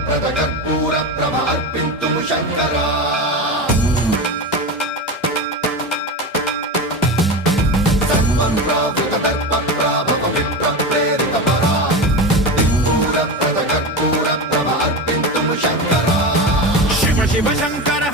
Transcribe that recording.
ప్రద కర్పూర ప్రభ అర్పింతుము శంకరా సర్వం ప్రావృత దర్ప ప్రాభవ విప్ర ప్రేరిత పరా కర్పూర ప్రద కర్పూర ప్రభ అర్పింతుము శంకరా శివ శివ శంకర